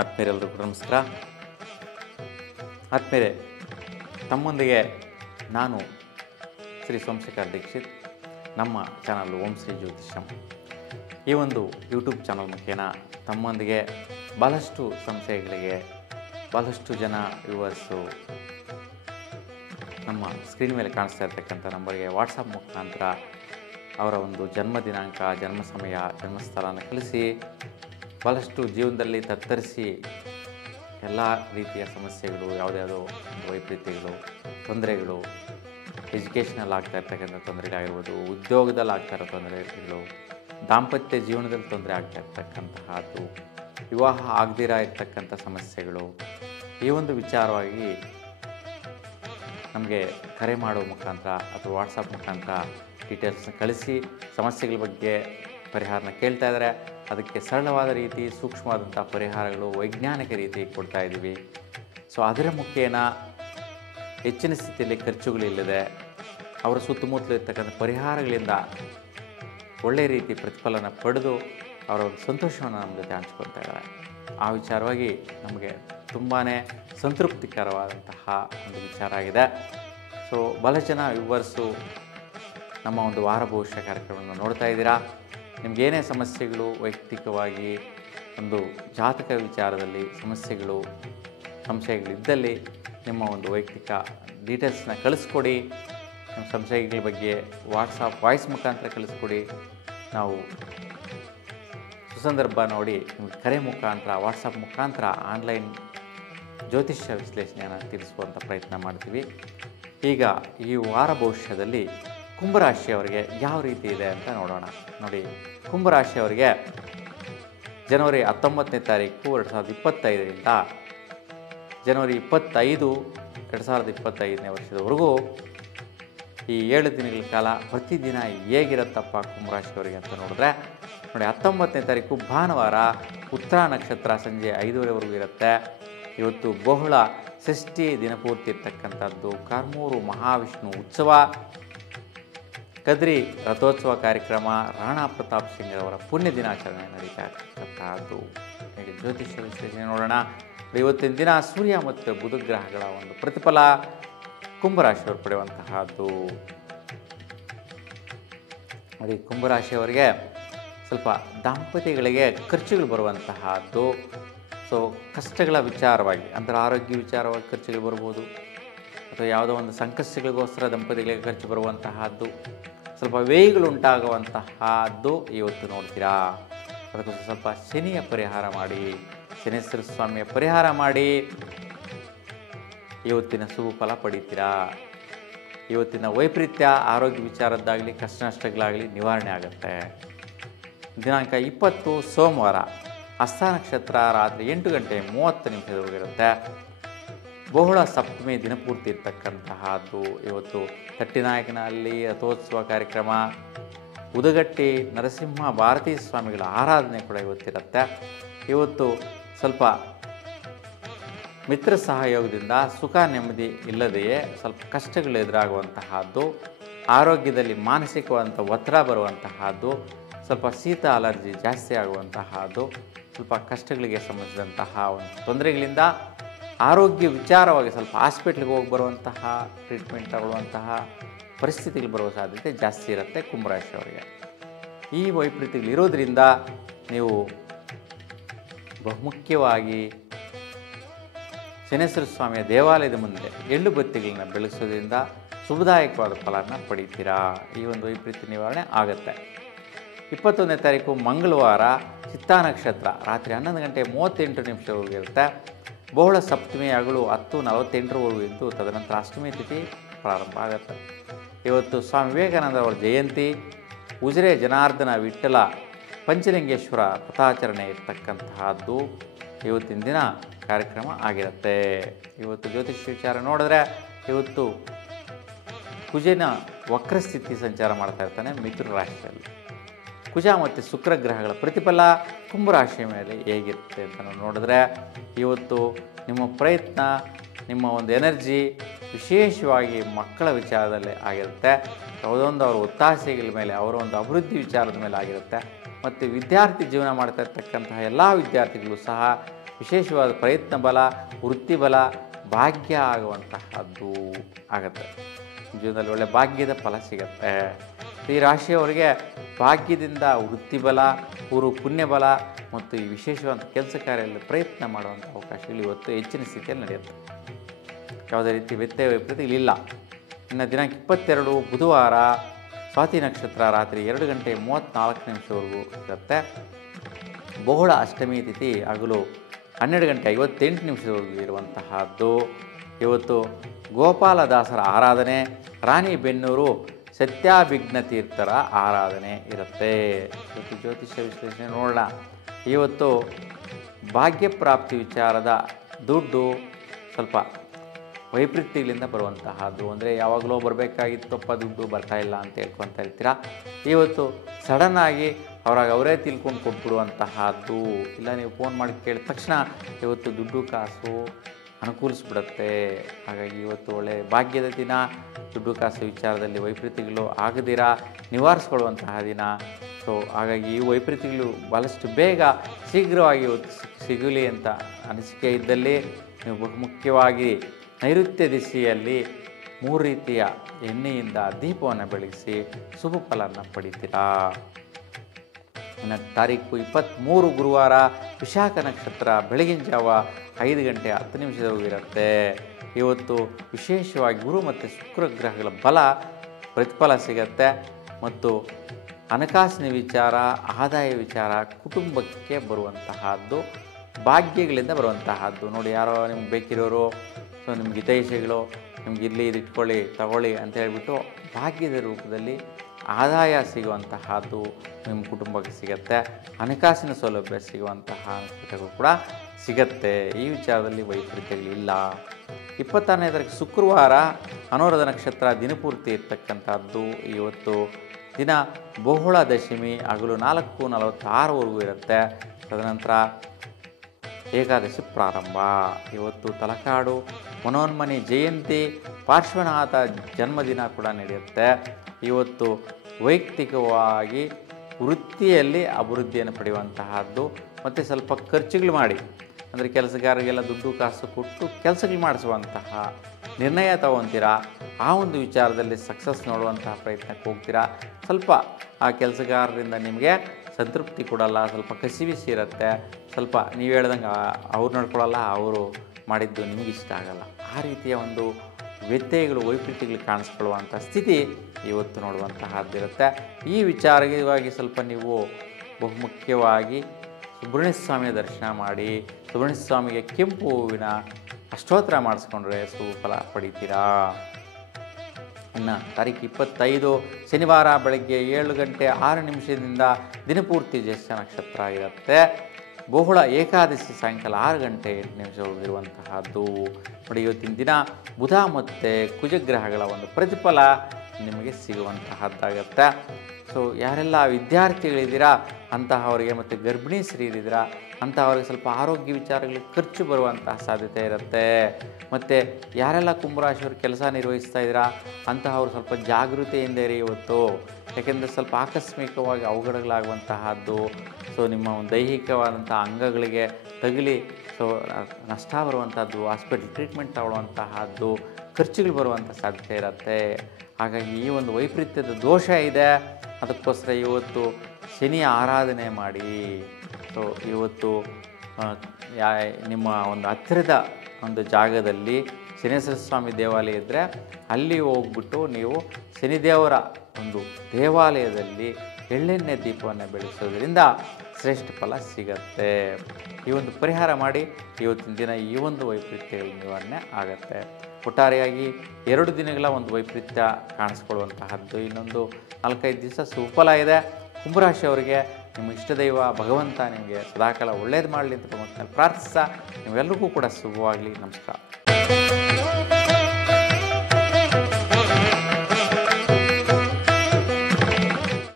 ಆತ್ಮೀಯರೆಲ್ಲರಿಗೂ ಕೂಡ ನಮಸ್ಕಾರ. ಆತ್ಮೀಯರೇ, ತಮ್ಮೊಂದಿಗೆ ನಾನು ಶ್ರೀ ಸೋಮಶೇಖರ್ ದೀಕ್ಷಿತ್, ನಮ್ಮ ಚಾನಲ್ ಓಂ ಶ್ರೀ ಜ್ಯೋತಿಷ್ಯಂ. ಈ ಒಂದು ಯೂಟ್ಯೂಬ್ ಚಾನಲ್ ಮುಖೇನ ತಮ್ಮೊಂದಿಗೆ ಭಾಳಷ್ಟು ಸಂಶಯಗಳಿಗೆ ಭಾಳಷ್ಟು ಜನ ವ್ಯೂವರ್ಸು ನಮ್ಮ ಸ್ಕ್ರೀನ್ ಮೇಲೆ ಕಾಣಿಸ್ತಾ ಇರ್ತಕ್ಕಂಥ ನಂಬರ್ಗೆ ವಾಟ್ಸಪ್ ಮುಖಾಂತರ ಅವರ ಒಂದು ಜನ್ಮ ದಿನಾಂಕ, ಜನ್ಮ ಸಮಯ, ಜನ್ಮಸ್ಥಳನ ಕಳಿಸಿ ಭಾಳಷ್ಟು ಜೀವನದಲ್ಲಿ ತತ್ತರಿಸಿ ಎಲ್ಲ ರೀತಿಯ ಸಮಸ್ಯೆಗಳು, ಯಾವುದ್ಯಾವುದೋ ವೈಪರೀತ್ಯಗಳು, ತೊಂದರೆಗಳು, ಎಜುಕೇಷನಲ್ಲಿ ಆಗ್ತಾ ಇರ್ತಕ್ಕಂಥ ತೊಂದರೆಗಳಾಗಿರ್ಬೋದು, ಉದ್ಯೋಗದಲ್ಲಿ ಆಗ್ತಾ ಇರೋ ತೊಂದರೆಗಳು, ದಾಂಪತ್ಯ ಜೀವನದಲ್ಲಿ ತೊಂದರೆ ಆಗ್ತಾ ಇರ್ತಕ್ಕಂತಹದ್ದು, ವಿವಾಹ ಆಗದಿರ ಇರ್ತಕ್ಕಂಥ ಸಮಸ್ಯೆಗಳು, ಈ ಒಂದು ವಿಚಾರವಾಗಿ ನಮಗೆ ಕರೆ ಮಾಡೋ ಮುಖಾಂತರ ಅಥವಾ ವಾಟ್ಸಪ್ ಮುಖಾಂತರ ಡೀಟೇಲ್ಸ್ನ ಕಳಿಸಿ ಸಮಸ್ಯೆಗಳ ಬಗ್ಗೆ ಪರಿಹಾರನ ಕೇಳ್ತಾ ಇದ್ದಾರೆ. ಅದಕ್ಕೆ ಸರಳವಾದ ರೀತಿ, ಸೂಕ್ಷ್ಮವಾದಂಥ ಪರಿಹಾರಗಳು ವೈಜ್ಞಾನಿಕ ರೀತಿ ಕೊಡ್ತಾ ಇದ್ದೀವಿ. ಸೊ ಅದರ ಮುಖೇನ ಹೆಚ್ಚಿನ ಸ್ಥಿತಿಯಲ್ಲಿ ಖರ್ಚುಗಳಿಲ್ಲದೆ ಅವರ ಸುತ್ತಮುತ್ತಲು ಇರ್ತಕ್ಕಂಥ ಪರಿಹಾರಗಳಿಂದ ಒಳ್ಳೆಯ ರೀತಿ ಪ್ರತಿಫಲನ ಪಡೆದು ಅವರ ಒಂದು ಸಂತೋಷವನ್ನು ನಮ್ಮ ಜೊತೆ ಹಂಚ್ಕೊಳ್ತಾ ಇದ್ದಾರೆ. ಆ ವಿಚಾರವಾಗಿ ನಮಗೆ ತುಂಬಾ ಸಂತೃಪ್ತಿಕರವಾದಂತಹ ಒಂದು ವಿಚಾರ ಆಗಿದೆ. ಸೊ ಬಹಳ ಜನ ವ್ಯೂವರ್ಸು ನಮ್ಮ ಒಂದು ವಾರ ಭವಿಷ್ಯ ಕಾರ್ಯಕ್ರಮವನ್ನು ನೋಡ್ತಾ ಇದ್ದೀರಾ. ನಿಮಗೇನೇ ಸಮಸ್ಯೆಗಳು, ವೈಯಕ್ತಿಕವಾಗಿ ಒಂದು ಜಾತಕ ವಿಚಾರದಲ್ಲಿ ಸಮಸ್ಯೆಗಳು, ಸಂಶಯಗಳಿದ್ದಲ್ಲಿ ನಿಮ್ಮ ಒಂದು ವೈಯಕ್ತಿಕ ಡೀಟೇಲ್ಸ್ನ ಕಳಿಸ್ಕೊಡಿ. ನಿಮ್ಮ ಸಂಶಯಗಳ ಬಗ್ಗೆ ವಾಟ್ಸಪ್ ವಾಯ್ಸ್ ಮುಖಾಂತರ ಕಳಿಸ್ಕೊಡಿ. ನಾವು ಸುಸಂದರ್ಭ ನೋಡಿ ನಿಮಗೆ ಕರೆ ಮುಖಾಂತರ, ವಾಟ್ಸಪ್ ಮುಖಾಂತರ ಆನ್ಲೈನ್ ಜ್ಯೋತಿಷ್ಯ ವಿಶ್ಲೇಷಣೆಯನ್ನು ತಿಳಿಸುವಂಥ ಪ್ರಯತ್ನ ಮಾಡ್ತೀವಿ. ಈಗ ಈ ವಾರ ಭವಿಷ್ಯದಲ್ಲಿ ಕುಂಭರಾಶಿಯವರಿಗೆ ಯಾವ ರೀತಿ ಇದೆ ಅಂತ ನೋಡೋಣ. ನೋಡಿ, ಕುಂಭರಾಶಿಯವರಿಗೆ ಜನವರಿ 19ನೇ ತಾರೀಕು 2025ರಿಂದ ಜನವರಿ 25, 2025ನೇ ವರ್ಷದವರೆಗೂ ಈ 7 ದಿನಗಳ ಕಾಲ ಪ್ರತಿದಿನ ಹೇಗಿರುತ್ತಪ್ಪ ಕುಂಭರಾಶಿಯವರಿಗೆ ಅಂತ ನೋಡಿದ್ರೆ, ನೋಡಿ 19ನೇ ತಾರೀಕು ಭಾನುವಾರ ಉತ್ತರ ನಕ್ಷತ್ರ ಸಂಜೆ 5:30ವರೆಗೂ ಇರುತ್ತೆ. ಇವತ್ತು ಬಹುಳ ಷಷ್ಠಿ ದಿನಪೂರ್ತಿ ಇರ್ತಕ್ಕಂಥದ್ದು, ಕಾರ್ಮೂರು ಮಹಾವಿಷ್ಣು ಉತ್ಸವ, ಕದ್ರಿ ರಥೋತ್ಸವ ಕಾರ್ಯಕ್ರಮ, ರಾಣಾ ಪ್ರತಾಪ್ ಸಿಂಗ್ ಅವರ ಪುಣ್ಯ ದಿನಾಚರಣೆ ನಡೀತಾ ಇರ್ತಕ್ಕಂಥದ್ದು. ಹೇಗೆ ಜ್ಯೋತಿಷ್ಯ ವಿಶ್ಲೇಷಣೆ ನೋಡೋಣ. ಇವತ್ತಿನ ದಿನ ಸೂರ್ಯ ಮತ್ತು ಬುಧ ಗ್ರಹಗಳ ಒಂದು ಪ್ರತಿಫಲ ಕುಂಭರಾಶಿಯವರು ಪಡೆಯುವಂತಹದ್ದು. ನೋಡಿ, ಕುಂಭರಾಶಿಯವರಿಗೆ ಸ್ವಲ್ಪ ದಾಂಪತ್ಯಗಳಿಗೆ ಖರ್ಚುಗಳು ಬರುವಂತಹದ್ದು. ಸೊ ಕಷ್ಟಗಳ ವಿಚಾರವಾಗಿ, ಅಂದರೆ ಆರೋಗ್ಯ ವಿಚಾರವಾಗಿ ಖರ್ಚುಗಳು ಬರ್ಬೋದು, ಅಥವಾ ಯಾವುದೋ ಒಂದು ಸಂಕಷ್ಟಗಳಿಗೋಸ್ಕರ ದಂಪತಿಗಳಿಗೆ ಖರ್ಚು ಬರುವಂತಹದ್ದು, ಸ್ವಲ್ಪ ವ್ಯಯಗಳು ಉಂಟಾಗುವಂತಹದ್ದು ಇವತ್ತು ನೋಡ್ತೀರಾ. ಅದಕ್ಕೋಸ್ಕರ ಸ್ವಲ್ಪ ಶನಿಯ ಪರಿಹಾರ ಮಾಡಿ, ಶನೇಶ್ವರ ಸ್ವಾಮಿಯ ಪರಿಹಾರ ಮಾಡಿ ಇವತ್ತಿನ ಶುಭ ಫಲ ಪಡಿತೀರಾ. ಇವತ್ತಿನ ವೈಪರೀತ್ಯ ಆರೋಗ್ಯ ವಿಚಾರದ್ದಾಗಲಿ, ಕಷ್ಟ ನಷ್ಟಗಳಾಗಲಿ ನಿವಾರಣೆ ಆಗುತ್ತೆ. ದಿನಾಂಕ 20 ಸೋಮವಾರ ಹಸ್ತ ನಕ್ಷತ್ರ ರಾತ್ರಿ 8:30 ಇರುತ್ತೆ. ಬಹುಳ ಸಪ್ತಮಿ ದಿನಪೂರ್ತಿ ಇರ್ತಕ್ಕಂತಹದ್ದು. ಇವತ್ತು ತಟ್ಟಿನಾಯಕನಲ್ಲಿ ರಥೋತ್ಸವ ಕಾರ್ಯಕ್ರಮ, ಉದಗಟ್ಟಿ ನರಸಿಂಹ ಭಾರತೀ ಸ್ವಾಮಿಗಳ ಆರಾಧನೆ ಕೂಡ ಇವತ್ತಿರುತ್ತೆ. ಇವತ್ತು ಸ್ವಲ್ಪ ಮಿತ್ರ ಸಹಯೋಗದಿಂದ ಸುಖ ನೆಮ್ಮದಿ ಇಲ್ಲದೆಯೇ ಸ್ವಲ್ಪ ಕಷ್ಟಗಳು ಎದುರಾಗುವಂತಹದ್ದು, ಆರೋಗ್ಯದಲ್ಲಿ ಮಾನಸಿಕವಾದಂಥ ಒತ್ತಡ ಬರುವಂತಹದ್ದು, ಸ್ವಲ್ಪ ಶೀತ ಅಲರ್ಜಿ ಜಾಸ್ತಿ ಆಗುವಂತಹದ್ದು, ಸ್ವಲ್ಪ ಕಷ್ಟಗಳಿಗೆ ಸಂಬಂಧಿಸಿದಂತಹ ಒಂದು ತೊಂದರೆಗಳಿಂದ ಆರೋಗ್ಯ ವಿಚಾರವಾಗಿ ಸ್ವಲ್ಪ ಹಾಸ್ಪಿಟ್ಲಿಗೆ ಹೋಗಿ ಬರುವಂತಹ, ಟ್ರೀಟ್ಮೆಂಟ್ ತಗೊಳ್ಳುವಂತಹ ಪರಿಸ್ಥಿತಿಗಳು ಬರುವ ಸಾಧ್ಯತೆ ಜಾಸ್ತಿ ಇರುತ್ತೆ ಕುಂಭರಾಶಿಯವರಿಗೆ. ಈ ವೈಪರೀತ್ಯಗಳು ಇರೋದರಿಂದ ನೀವು ಬಹುಮುಖ್ಯವಾಗಿ ಶನೇಶ್ವರ ಸ್ವಾಮಿಯ ದೇವಾಲಯದ ಮುಂದೆ ಎಳ್ಳು ಬತ್ತಿಗಳನ್ನ ಬೆಳೆಸೋದ್ರಿಂದ ಶುಭದಾಯಕವಾದ ಫಲನ ಪಡಿತೀರಾ. ಈ ಒಂದು ವೈಪರೀತ್ಯ ನಿವಾರಣೆ ಆಗುತ್ತೆ. 21ನೇ ತಾರೀಕು ಮಂಗಳವಾರ ಚಿತ್ತಾ ನಕ್ಷತ್ರ ರಾತ್ರಿ 11:38 ಇರುತ್ತೆ. ಬಹುಳ ಸಪ್ತಮಿ ಹಗಲು 10:48 ಇದ್ದು ತದನಂತರ ಅಷ್ಟಮಿ ತಿಥಿ ಪ್ರಾರಂಭ ಆಗುತ್ತೆ. ಇವತ್ತು ಸ್ವಾಮಿ ವಿವೇಕಾನಂದರವರ ಜಯಂತಿ, ಉಜಿರೆ ಜನಾರ್ದನ ವಿಠ್ಠಲ ಪಂಚಲಿಂಗೇಶ್ವರ ರಥಾಚರಣೆ ಇರ್ತಕ್ಕಂತಹದ್ದು ಇವತ್ತಿನ ದಿನ ಕಾರ್ಯಕ್ರಮ ಆಗಿರುತ್ತೆ. ಇವತ್ತು ಜ್ಯೋತಿಷ್ಯ ವಿಚಾರ ನೋಡಿದ್ರೆ, ಇವತ್ತು ಕುಜನ ವಕ್ರಸ್ಥಿತಿ ಸಂಚಾರ ಮಾಡ್ತಾ ಇರ್ತಾನೆ ಮಿಥುನ ರಾಶಿಯಲ್ಲಿ. ಕುಜ ಮತ್ತು ಶುಕ್ರ ಗ್ರಹಗಳ ಪ್ರತಿಫಲ ಕುಂಭರಾಶಿಯ ಮೇಲೆ ಹೇಗಿರುತ್ತೆ ಅಂತ ನೋಡಿದ್ರೆ, ಇವತ್ತು ನಿಮ್ಮ ಪ್ರಯತ್ನ, ನಿಮ್ಮ ಒಂದು ಎನರ್ಜಿ ವಿಶೇಷವಾಗಿ ಮಕ್ಕಳ ವಿಚಾರದಲ್ಲಿ ಆಗಿರುತ್ತೆ. ಯಾವುದೊಂದು ಅವರ ಒತ್ತಾಸೆಗಳ ಮೇಲೆ, ಅವರ ಒಂದು ಅಭಿವೃದ್ಧಿ ವಿಚಾರದ ಮೇಲೆ ಆಗಿರುತ್ತೆ. ಮತ್ತು ವಿದ್ಯಾರ್ಥಿ ಜೀವನ ಮಾಡ್ತಾ ಇರ್ತಕ್ಕಂತಹ ಎಲ್ಲ ವಿದ್ಯಾರ್ಥಿಗಳು ಸಹ ವಿಶೇಷವಾದ ಪ್ರಯತ್ನ ಬಲ, ವೃತ್ತಿ ಬಲ, ಭಾಗ್ಯ ಆಗುವಂತಹದ್ದು ಆಗುತ್ತೆ. ಜೀವನದಲ್ಲಿ ಒಳ್ಳೆಯ ಭಾಗ್ಯದ ಫಲ ಸಿಗುತ್ತೆ. ಈ ರಾಶಿಯವರಿಗೆ ಭಾಗ್ಯದಿಂದ ವೃತ್ತಿಬಲ, ಪುಣ್ಯಬಲ ಮತ್ತು ಈ ವಿಶೇಷವಾದ ಕೆಲಸ ಕಾರ್ಯದಲ್ಲಿ ಪ್ರಯತ್ನ ಮಾಡುವಂಥ ಅವಕಾಶಗಳು ಇವತ್ತು ಹೆಚ್ಚಿನ ಸ್ಥಿತಿಯಲ್ಲಿ ನಡೆಯುತ್ತೆ. ಯಾವುದೇ ರೀತಿ ವ್ಯತ್ಯಯ ವೈಪರೀತ್ಯಗಳಿಲ್ಲ. ಇನ್ನು ದಿನಾಂಕ 22 ಬುಧವಾರ ಸ್ವಾತಿ ನಕ್ಷತ್ರ ರಾತ್ರಿ 2:34 ಇರುತ್ತೆ. ಬಹುಳ ಅಷ್ಟಮಿ ತಿಥಿ ಹಗಲು 12:58 ಇರುವಂತಹದ್ದು. ಇವತ್ತು ಗೋಪಾಲದಾಸರ ಆರಾಧನೆ, ರಾಣಿಬೆನ್ನೂರು ಸತ್ಯಾಭಿಘ್ನ ತೀರ್ಥರ ಆರಾಧನೆ ಇರುತ್ತೆ. ಇವತ್ತು ಜ್ಯೋತಿಷ್ಯ ವಿಶ್ಲೇಷಣೆ ನೋಡೋಣ. ಇವತ್ತು ಭಾಗ್ಯಪ್ರಾಪ್ತಿ ವಿಚಾರದ ದುಡ್ಡು ಸ್ವಲ್ಪ ವೈಪರೀತ್ಯಗಳಿಂದ ಬರುವಂತಹದ್ದು. ಅಂದರೆ ಯಾವಾಗಲೂ ಬರಬೇಕಾಗಿತ್ತಪ್ಪ ದುಡ್ಡು ಬರ್ತಾ ಇಲ್ಲ ಅಂತ ಹೇಳ್ಕೊತಾ ಇರ್ತೀರ. ಇವತ್ತು ಸಡನ್ನಾಗಿ ಅವರೇ ತಿಳ್ಕೊಂಡು ಕೊಟ್ಬಿಡುವಂತಹದ್ದು. ಇಲ್ಲ ನೀವು ಫೋನ್ ಮಾಡಿ ಕೇಳಿದ ತಕ್ಷಣ ಇವತ್ತು ದುಡ್ಡು ಕಾಸು ಅನುಕೂಲಿಸ್ಬಿಡುತ್ತೆ. ಹಾಗಾಗಿ ಇವತ್ತು ಒಳ್ಳೆಯ ಭಾಗ್ಯದ ದಿನ. ದುಡ್ಡು ಕಾಸು ವಿಚಾರದಲ್ಲಿ ವೈಪರೀತ್ಯಗಳು ಆಗದಿರ ನಿವಾರಿಸ್ಕೊಳ್ಳುವಂತಹ ದಿನ. ಸೊ ಹಾಗಾಗಿ ಈ ವೈಪರೀತ್ಯಗಳು ಭಾಳಷ್ಟು ಬೇಗ ಶೀಘ್ರವಾಗಿ ಇವತ್ತು ಸಿಗಲಿ ಅಂತ ಅನಿಸಿಕೆ ಇದ್ದಲ್ಲಿ ನೀವು ಬಹುಮುಖ್ಯವಾಗಿ ನೈಋತ್ಯ ದಿಸೆಯಲ್ಲಿ 3 ರೀತಿಯ ಎಣ್ಣೆಯಿಂದ ದೀಪವನ್ನು ಬೆಳಗಿಸಿ ಶುಭ ಫಲವನ್ನು ಪಡಿತೀರಾ. ಇನ್ನು ತಾರೀಕು 23 ಗುರುವಾರ ವಿಶಾಖ ನಕ್ಷತ್ರ ಬೆಳಗಿನ ಜಾವ 5:10 ಇರುತ್ತೆ. ಇವತ್ತು ವಿಶೇಷವಾಗಿ ಗುರು ಮತ್ತು ಶುಕ್ರ ಗ್ರಹಗಳ ಬಲ ಪ್ರತಿಫಲ ಸಿಗತ್ತೆ. ಮತ್ತು ಹಣಕಾಸಿನ ವಿಚಾರ, ಆದಾಯ ವಿಚಾರ, ಕುಟುಂಬಕ್ಕೆ ಬರುವಂತಹದ್ದು, ಭಾಗ್ಯಗಳಿಂದ ಬರುವಂತಹದ್ದು. ನೋಡಿ, ಯಾರೋ ನಿಮ್ಗೆ ಬೇಕಿರೋರು, ಸೊ ನಿಮ್ಗೆ ಹಿತೈಷಿಗಳು ನಿಮ್ಗೆ ಇಲ್ಲಿ ಇದು ಇಟ್ಕೊಳ್ಳಿ ತಗೊಳ್ಳಿ ಅಂತ ಹೇಳ್ಬಿಟ್ಟು ಭಾಗ್ಯದ ರೂಪದಲ್ಲಿ ಆದಾಯ ಸಿಗುವಂತಹದ್ದು ನಿಮ್ಮ ಕುಟುಂಬಕ್ಕೆ ಸಿಗುತ್ತೆ. ಹಣಕಾಸಿನ ಸೌಲಭ್ಯ ಸಿಗುವಂತಹ ಅನುಕೂಲಗಳು ಕೂಡ ಸಿಗತ್ತೆ. ಈ ವಿಚಾರದಲ್ಲಿ ವೈಪರೀತ್ಯಗಳಿಲ್ಲ. 26ನೇ ತಾರೀಕು ಶುಕ್ರವಾರ ಅನುರಾಧ ನಕ್ಷತ್ರ ದಿನಪೂರ್ತಿ ಇರ್ತಕ್ಕಂಥದ್ದು. ಇವತ್ತು ದಿನ ಬಹುಳ ದಶಮಿ ಹಗಲು 4:46 ಇರುತ್ತೆ. ತದನಂತರ ಏಕಾದಶಿ ಪ್ರಾರಂಭ. ಇವತ್ತು ತಲಕಾಡು ಮನೋನ್ಮನಿ ಜಯಂತಿ, ಪಾರ್ಶ್ವನಾಥ ಜನ್ಮದಿನ ಕೂಡ ನಡೆಯುತ್ತೆ. ಇವತ್ತು ವೈಯಕ್ತಿಕವಾಗಿ ವೃತ್ತಿಯಲ್ಲಿ ಅಭಿವೃದ್ಧಿಯನ್ನು ಪಡೆಯುವಂತಹದ್ದು. ಮತ್ತು ಸ್ವಲ್ಪ ಖರ್ಚುಗಳು ಮಾಡಿ, ಅಂದರೆ ಕೆಲಸಗಾರರಿಗೆಲ್ಲ ದುಡ್ಡು ಕಾಸು ಕೊಟ್ಟು ಕೆಲಸಗಳು ಮಾಡಿಸುವಂತಹ ನಿರ್ಣಯ ತಗೊತೀರಾ. ಆ ಒಂದು ವಿಚಾರದಲ್ಲಿ ಸಕ್ಸಸ್ ನೋಡುವಂತಹ ಪ್ರಯತ್ನಕ್ಕೆ ಹೋಗ್ತೀರಾ. ಸ್ವಲ್ಪ ಆ ಕೆಲಸಗಾರರಿಂದ ನಿಮಗೆ ಸಂತೃಪ್ತಿ ಕೊಡಲ್ಲ, ಸ್ವಲ್ಪ ಕಸಿವಿಸಿ ಇರುತ್ತೆ. ಸ್ವಲ್ಪ ನೀವು ಹೇಳ್ದಂಗೆ ಅವ್ರು ನಡ್ಕೊಳ್ಳಲ್ಲ, ಅವರು ಮಾಡಿದ್ದು ನಿಮಗಿಷ್ಟ ಆಗಲ್ಲ. ಆ ರೀತಿಯ ಒಂದು ವ್ಯತ್ಯಯಗಳು, ವೈಪರೀತ್ಯಗಳು ಕಾಣಿಸ್ಕೊಳ್ಳುವಂಥ ಸ್ಥಿತಿ ಇವತ್ತು ನೋಡುವಂತಹದ್ದಿರುತ್ತೆ. ಈ ವಿಚಾರವಾಗಿ ಸ್ವಲ್ಪ ನೀವು ಬಹುಮುಖ್ಯವಾಗಿ ಸುಬ್ರಹ್ಮಣ್ಯ ಸ್ವಾಮಿಯ ದರ್ಶನ ಮಾಡಿ, ಸುಬ್ರಹ್ಮಣ್ಯ ಸ್ವಾಮಿಗೆ ಕೆಂಪು ಹೂವಿನ ಅಷ್ಟೋತ್ತರ ಮಾಡಿಸ್ಕೊಂಡ್ರೆ ಸುಫಲ ಪಡಿತೀರಾ. ಇನ್ನು ತಾರೀಕು 25 ಶನಿವಾರ ಬೆಳಗ್ಗೆ 7:06 ದಿನಪೂರ್ತಿ ಜ್ಯೇಷ್ಠ ನಕ್ಷತ್ರ ಇರುತ್ತೆ. ಬಹುಳ ಏಕಾದಶಿ ಸಾಯಂಕಾಲ 6:08 ಇರುವಂತಹದ್ದು. ನೋಡಿ, ಇವತ್ತಿನ ದಿನ ಬುಧ ಮತ್ತು ಕುಜಗ್ರಹಗಳ ಒಂದು ಪ್ರತಿಫಲ ನಿಮಗೆ ಸಿಗುವಂತಹದ್ದಾಗತ್ತೆ. ಸೊ ಯಾರೆಲ್ಲ ವಿದ್ಯಾರ್ಥಿಗಳಿದ್ದೀರಾ ಅಂತಹವರಿಗೆ ಮತ್ತು ಗರ್ಭಿಣಿ ಸ್ತ್ರೀಯರಿದ್ದೀರಾ ಅಂತಹವರಿಗೆ ಸ್ವಲ್ಪ ಆರೋಗ್ಯ ವಿಚಾರಗಳಿಗೆ ಖರ್ಚು ಬರುವಂತಹ ಸಾಧ್ಯತೆ ಇರುತ್ತೆ. ಮತ್ತು ಯಾರೆಲ್ಲ ಕುಂಭರಾಶಿಯವರು ಕೆಲಸ ನಿರ್ವಹಿಸ್ತಾ ಇದ್ದೀರಾ ಅಂತಹವರು ಸ್ವಲ್ಪ ಜಾಗೃತಿಯಿಂದ ಇರಿ ಇವತ್ತು. ಯಾಕೆಂದರೆ ಸ್ವಲ್ಪ ಆಕಸ್ಮಿಕವಾಗಿ ಅವಘಡಗಳಾಗುವಂತಹದ್ದು, ಸೊ ನಿಮ್ಮ ಒಂದು ದೈಹಿಕವಾದಂಥ ಅಂಗಗಳಿಗೆ ತಗುಲಿ ಸೊ ನಷ್ಟ ಬರುವಂಥದ್ದು, ಹಾಸ್ಪಿಟಲ್ ಟ್ರೀಟ್ಮೆಂಟ್ ತಗೊಳ್ಳುವಂತಹದ್ದು, ಖರ್ಚುಗಳು ಬರುವಂಥ ಸಾಧ್ಯತೆ ಇರುತ್ತೆ. ಹಾಗಾಗಿ ಈ ಒಂದು ವೈಪರೀತ್ಯದ ದೋಷ ಇದೆ. ಅದಕ್ಕೋಸ್ಕರ ಇವತ್ತು ಶನಿಯ ಆರಾಧನೆ ಮಾಡಿ. ಸೊ ಇವತ್ತು ನಿಮ್ಮ ಒಂದು ಹತ್ತಿರದ ಒಂದು ಜಾಗದಲ್ಲಿ ಶನೇಶ್ವರ ಸ್ವಾಮಿ ದೇವಾಲಯ ಇದ್ದರೆ ಅಲ್ಲಿ ಹೋಗ್ಬಿಟ್ಟು ನೀವು ಶನಿದೇವರ ಒಂದು ದೇವಾಲಯದಲ್ಲಿ ಎಳ್ಳೆಣ್ಣೆ ದೀಪವನ್ನು ಬೆಳೆಸೋದ್ರಿಂದ ಶ್ರೇಷ್ಠ ಫಲ ಸಿಗತ್ತೆ. ಈ ಒಂದು ಪರಿಹಾರ ಮಾಡಿ ಇವತ್ತಿನ ದಿನ ಈ ಒಂದು ವೈಪರೀತ್ಯಗಳ ನಿವಾರಣೆ ಆಗತ್ತೆ. ಒಟ್ಟಾರೆಯಾಗಿ 2 ದಿನಗಳ ಒಂದು ವೈಪರೀತ್ಯ ಕಾಣಿಸ್ಕೊಳ್ಳುವಂತಹದ್ದು, ಇನ್ನೊಂದು 4-5 ದಿವಸ ಸುಫಲ ಇದೆ. ಕುಂಭರಾಶಿಯವರಿಗೆ ನಿಮ್ಮ ಇಷ್ಟ ದೈವ ಭಗವಂತ ನಿಮಗೆ ಸದಾಕಾಲ ಒಳ್ಳೇದು ಮಾಡಲಿ ಅಂತ ಪ್ರಾರ್ಥಿಸ್ತಾ ನಿಮ್ಮೆಲ್ಲರಿಗೂ ಕೂಡ ಶುಭವಾಗಲಿ. ನಮಸ್ಕಾರ.